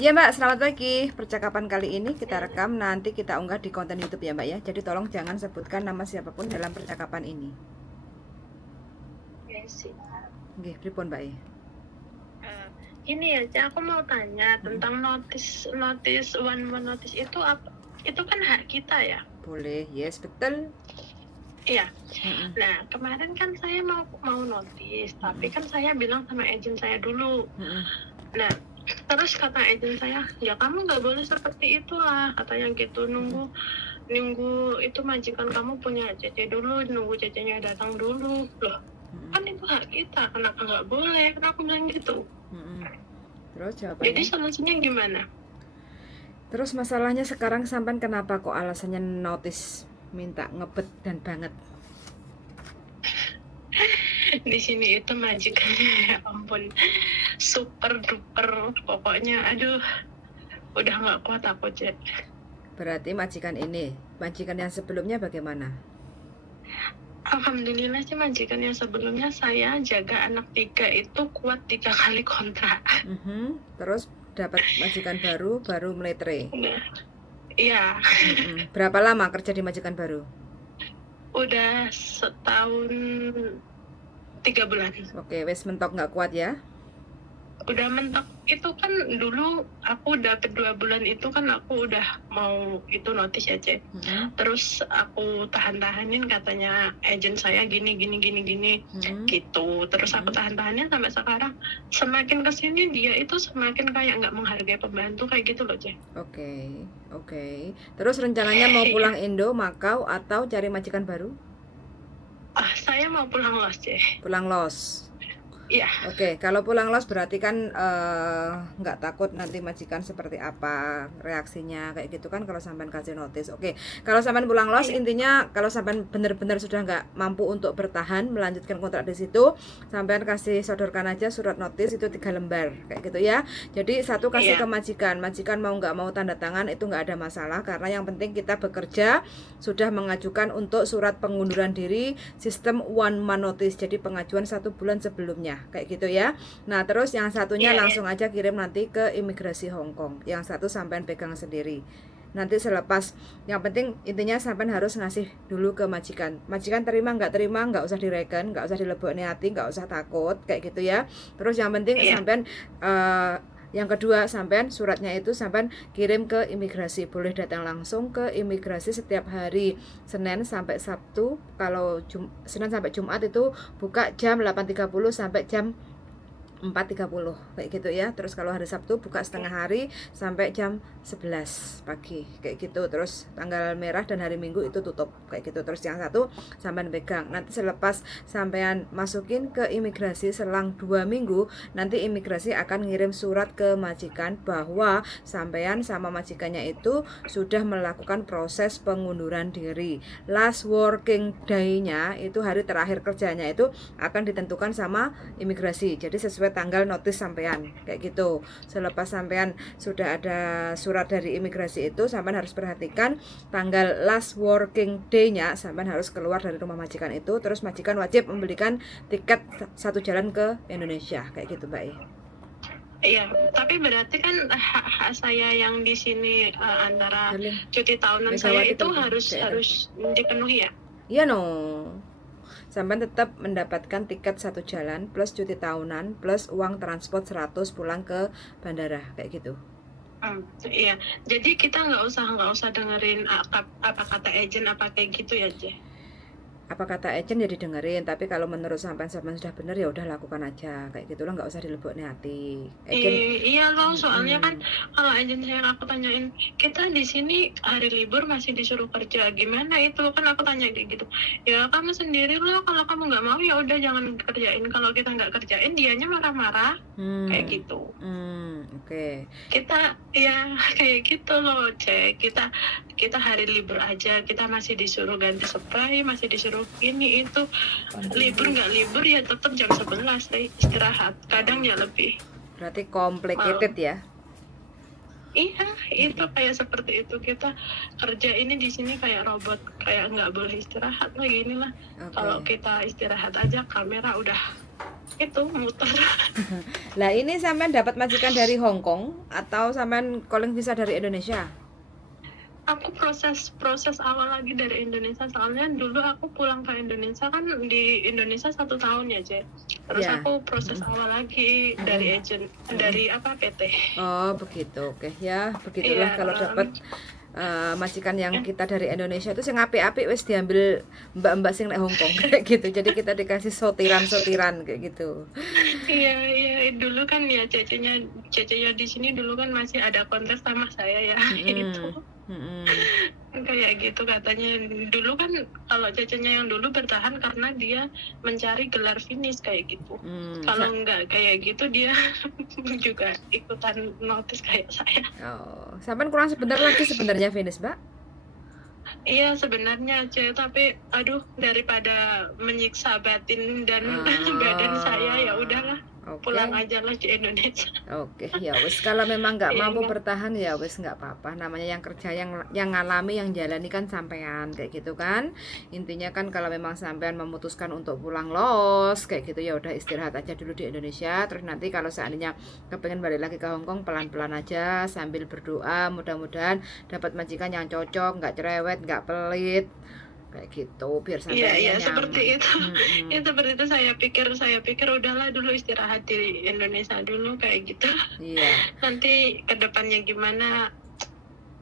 Ya Mbak, selamat pagi. Percakapan kali ini kita rekam, nanti kita unggah di konten YouTube ya Mbak ya. Jadi tolong jangan sebutkan nama siapapun dalam percakapan ini. Ya sih. Oke, pripun Mbak ya? Ini ya, Cak, aku mau tanya tentang notis one man notice itu apa? Itu kan hak kita ya? Boleh, yes, betul. Iya. Nah, kemarin kan saya mau notis, tapi kan saya bilang sama agent saya dulu. Nah, terus kata agent saya, ya kamu nggak boleh seperti itulah, katanya gitu, nunggu itu majikan kamu punya CC dulu, nunggu CC-nya datang dulu. Loh, kan itu hak kita, kenapa nggak boleh? Kenapa aku bilang gitu? Terus jawabannya? Jadi solusinya gimana? Terus masalahnya sekarang sampai kenapa kok alasannya notis minta ngebet dan banget? Di sini itu majikannya, ya ampun, super duper, pokoknya aduh, udah nggak kuat aku, Cek. Berarti majikan yang sebelumnya bagaimana? Alhamdulillah sih majikan yang sebelumnya saya jaga anak 3 itu kuat 3 kali kontrak. Terus dapat majikan baru meletre. Iya. Berapa lama kerja di majikan baru? Udah setahun 3 bulan. Oke, wes mentok nggak kuat ya? Udah mentok. Itu kan dulu aku dapet 2 bulan itu kan aku udah mau itu notis ya, Cek. Terus aku tahan-tahanin, katanya agent saya gini gitu. Terus aku tahan-tahanin sampai sekarang. Semakin kesini dia itu semakin kayak nggak menghargai pembantu kayak gitu loh, Cek. Oke. Terus rencananya mau pulang Indo, Makau, atau cari majikan baru? Saya mau pulang los, Cek. Pulang los. Iya. Oke, kalau pulang los berarti kan nggak takut nanti majikan seperti apa reaksinya kayak gitu kan kalau sampean kasih notis. Oke, kalau sampean pulang los intinya kalau sampean benar-benar sudah nggak mampu untuk bertahan melanjutkan kontrak di situ, sampean kasih sodorkan aja surat notis itu 3 lembar kayak gitu ya. Jadi satu kasih ke majikan mau nggak mau tanda tangan itu nggak ada masalah karena yang penting kita bekerja sudah mengajukan untuk surat pengunduran diri sistem one man notice, jadi pengajuan 1 bulan sebelumnya kayak gitu ya. Nah terus yang satunya langsung aja kirim nanti ke imigrasi Hong Kong, yang satu sampean pegang sendiri. Nanti selepas, yang penting intinya sampean harus ngasih dulu ke majikan terima nggak usah direken, nggak usah dilebokne hati, nggak usah takut kayak gitu ya. Terus yang penting sampean yang kedua, sampean suratnya itu sampean kirim ke imigrasi. Boleh datang langsung ke imigrasi setiap hari Senin sampai Sabtu. Kalau Senin sampai Jumat itu buka jam 8.30 sampai jam 4.30 kayak gitu ya. Terus kalau hari Sabtu buka setengah hari sampai jam 11 pagi kayak gitu. Terus tanggal merah dan hari Minggu itu tutup kayak gitu. Terus yang satu sampean pegang. Nanti selepas sampean masukin ke imigrasi selang 2 minggu, nanti imigrasi akan ngirim surat ke majikan bahwa sampean sama majikannya itu sudah melakukan proses pengunduran diri. Last working day-nya itu hari terakhir kerjanya itu akan ditentukan sama imigrasi. Jadi sesuai tanggal notis sampean kayak gitu. Selepas sampean sudah ada surat dari imigrasi itu, sampean harus perhatikan tanggal last working day-nya, sampean harus keluar dari rumah majikan itu. Terus majikan wajib membelikan tiket 1 jalan ke Indonesia kayak gitu Mbak. Iya, tapi berarti kan hak saya yang di sini antara cuti tahunan saya itu harus dipenuhi ya? Iya no. Sampai tetap mendapatkan tiket 1 jalan plus cuti tahunan plus uang transport 100 pulang ke bandara kayak gitu. Iya, jadi kita nggak usah dengerin apa kata agent apa kayak gitu ya, Je? Apa kata agent ya didengerin, tapi kalau menurut sampean sudah benar ya udah lakukan aja kayak gitu loh, nggak usah dilebokne hati. Iya loh, soalnya kan kalau agent saya aku tanyain, kita di sini hari libur masih disuruh kerja, gimana itu? Kan aku tanya kayak gitu. Ya kamu sendiri loh, kalau kamu nggak mau ya udah jangan kerjain. Kalau kita nggak kerjain dianya marah-marah kayak gitu. Oke. Kita ya kayak gitu loh, Cek. Kita hari libur aja, kita masih disuruh ganti spray, masih disuruh ini itu. Libur nggak libur ya tetap jam 11 istirahat, kadang ya lebih. Berarti complicated ya? Iya, itu kayak seperti itu. Kita kerja ini di sini kayak robot, kayak nggak boleh istirahat lah gini lah. Kalau kita istirahat aja kamera udah itu muter. Lah ini sampean dapat majikan dari Hong Kong atau sampean calling visa dari Indonesia? Aku proses awal lagi dari Indonesia, soalnya dulu aku pulang ke Indonesia kan di Indonesia 1 tahun ya, Cek. Terus Ya. aku proses awal lagi dari agent, dari apa, PT. Oh begitu, oke ya, begitulah Iya, kalau dapat majikan yang kita dari Indonesia itu sing apik-apik wis diambil mbak-mbak sing nek Hong Kong kayak gitu. Jadi kita dikasih sotiran-sotiran kayak gitu. Iya, dulu kan ya cecenya di sini dulu kan masih ada kontes sama saya ya. Itu kayak gitu katanya. Dulu kan kalau cecenya yang dulu bertahan karena dia mencari gelar finish kayak gitu. Kalau nggak kayak gitu dia juga ikutan notice kayak saya. Oh, sampean kurang sebentar lagi sebenarnya finish, Mbak. Iya sebenarnya Cek, tapi aduh daripada menyiksa batin dan badan saya, ya udahlah. Pulang aja lah di Indonesia. Oke, ya wis kalau memang nggak Iya, mampu Kak. bertahan ya wis nggak apa-apa. Namanya yang kerja yang ngalami yang jalani kan sampean kayak gitu kan. Intinya kan kalau memang sampean memutuskan untuk pulang los kayak gitu ya udah istirahat aja dulu di Indonesia. Terus nanti kalau seandainya kepengen balik lagi ke Hong Kong pelan-pelan aja sambil berdoa mudah-mudahan dapat majikan yang cocok, nggak cerewet, nggak pelit kayak gitu biar sampean Iya nyaman. seperti itu. Ya seperti itu saya pikir udahlah dulu istirahat di Indonesia dulu kayak gitu. Iya. Nanti kedepannya gimana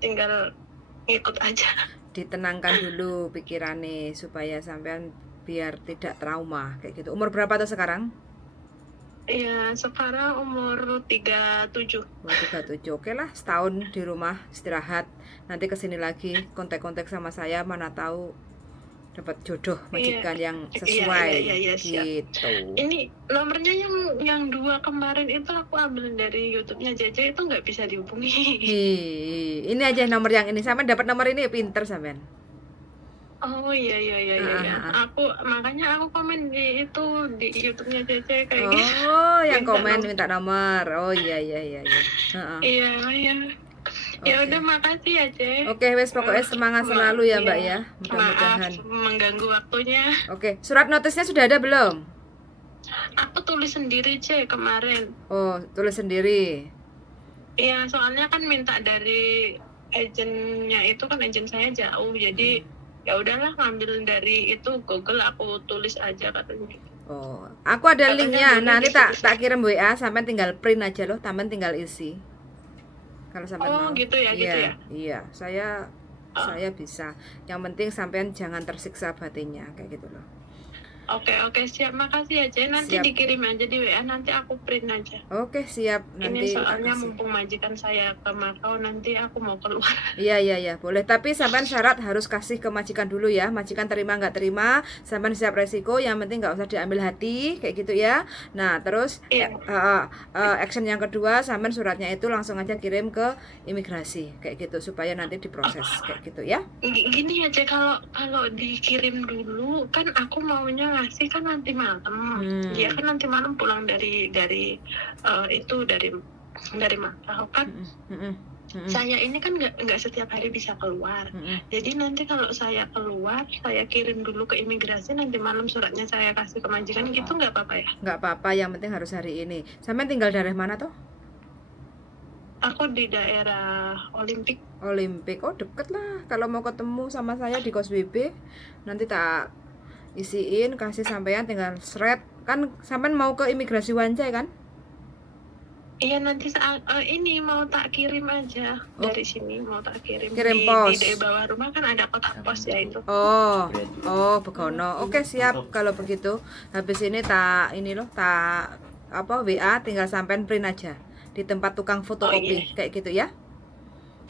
tinggal ngikut aja. Ditenangkan dulu pikirannya supaya sampean biar tidak trauma kayak gitu. Umur berapa tuh sekarang? Iya, sekarang umur 37. Umur 37. Oke lah, setahun di rumah istirahat. Nanti kesini lagi kontak-kontak sama saya, mana tahu dapat jodoh majikan yang sesuai siap. gitu. Ini nomornya yang 2 kemarin itu aku ambil dari YouTube-nya Jaja, itu nggak bisa dihubungi. Ini aja nomor yang ini. Sampean dapat nomor ini pinter sampean. Oh iya. Makanya aku komen di itu di YouTube-nya Cece kayak gitu. Oh, yang komen minta nomor. Oh iya. Iya. Ya udah makasih ya, Ce. Oke, wes pokoknya semangat selalu ya, Mbak ya. Mudah-mudahan. Maaf mengganggu waktunya. Oke, surat notisnya sudah ada belum? Aku tulis sendiri, Ce, kemarin. Oh, tulis sendiri. Iya, soalnya kan minta dari agennya itu kan agen saya jauh, jadi ya udahlah ngambil dari itu Google aku tulis aja katanya. Oh, aku ada linknya. Nanti tak kirim WA, sampai tinggal print aja loh, taman tinggal isi. Kalau sampai mau. Gitu ya, gitu ya. Iya, saya bisa. Yang penting sampean jangan tersiksa batinnya kayak gitu loh. Oke, siap. Makasih ya, Ce. Nanti dikirim aja di WA, nanti aku print aja. Oke, siap. Nanti ini soalnya mumpung majikan saya ke Makau, nanti aku mau keluar. Iya, boleh. Tapi sampean syarat harus kasih ke majikan dulu ya. Majikan terima nggak terima, sampean siap resiko. Yang penting nggak usah diambil hati, kayak gitu ya. Nah, terus action yang kedua, sampean suratnya itu langsung aja kirim ke imigrasi, kayak gitu supaya nanti diproses, kayak gitu ya. Gini aja, kalau dikirim dulu kan aku maunya ngasih kan nanti malam. Dia kan nanti malam pulang dari itu dari Makau kan. Saya ini kan nggak setiap hari bisa keluar. Jadi nanti kalau saya keluar, saya kirim dulu ke imigrasi, nanti malam suratnya saya kasih ke majikan, gitu nggak apa-apa ya? Nggak apa-apa, yang penting harus hari ini. Sampai tinggal daerah mana toh? Aku di daerah Olimpik. Oh deket lah. Kalau mau ketemu sama saya di Kos BB, nanti tak isiin, kasih sampean tinggal shred. Kan sampean mau ke imigrasi Wancai kan? Iya, nanti saat ini mau tak kirim aja dari sini, mau tak kirim pos. Di bawah rumah kan ada kotak pos ya itu. Oh begono. Oke, siap kalau begitu. Habis ini tak WA, tinggal sampean print aja di tempat tukang fotokopi, kayak gitu ya.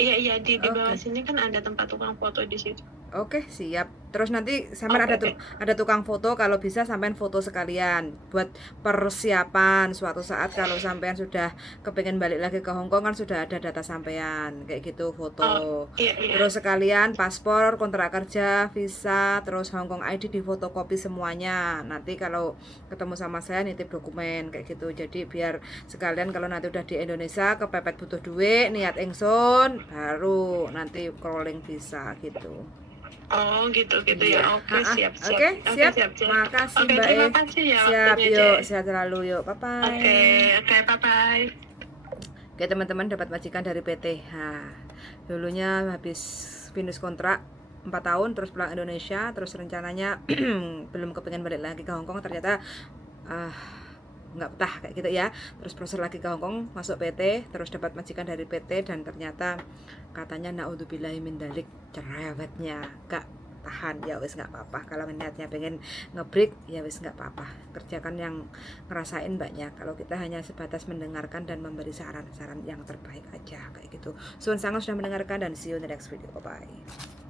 Iya, di bawah sini kan ada tempat tukang foto di situ. Oke, siap. Terus nanti sampean ada tukang foto, kalau bisa sampean foto sekalian buat persiapan suatu saat kalau sampean sudah kepengen balik lagi ke Hong Kong kan sudah ada data sampean kayak gitu, foto. Terus sekalian paspor, kontrak kerja, visa, terus Hong Kong ID di fotokopi semuanya. Nanti kalau ketemu sama saya nitip dokumen kayak gitu. Jadi biar sekalian kalau nanti udah di Indonesia kepepet butuh duit, niat ingsun baru nanti crawling visa gitu. Oh gitu Iya. ya. Oke, siap siap. Oke, Oke, siap. siap siap. Makasih Oke, Mbak terima kasih ya Siap, waktunya, yuk, Je. sehat selalu yuk. Bye Oke, bye. oke, bye bye. Oke teman-teman, dapat majikan dari PT. Nah, dulunya habis finish kontrak 4 tahun terus pulang Indonesia, terus rencananya belum kepengen balik lagi ke Hongkong, ternyata nggak betah kayak gitu ya. Terus proses lagi ke Hongkong, masuk PT, terus dapat majikan dari PT, dan ternyata katanya naudzubillahi min dzalik, cerewetnya gak tahan. Ya wis nggak apa-apa, kalau niatnya pengen ngebreak ya wis nggak apa-apa, kerjakan yang ngerasain banyak. Kalau kita hanya sebatas mendengarkan dan memberi saran-saran yang terbaik aja kayak gitu. Suwun sangat sudah mendengarkan, dan see you in the next video. Bye bye.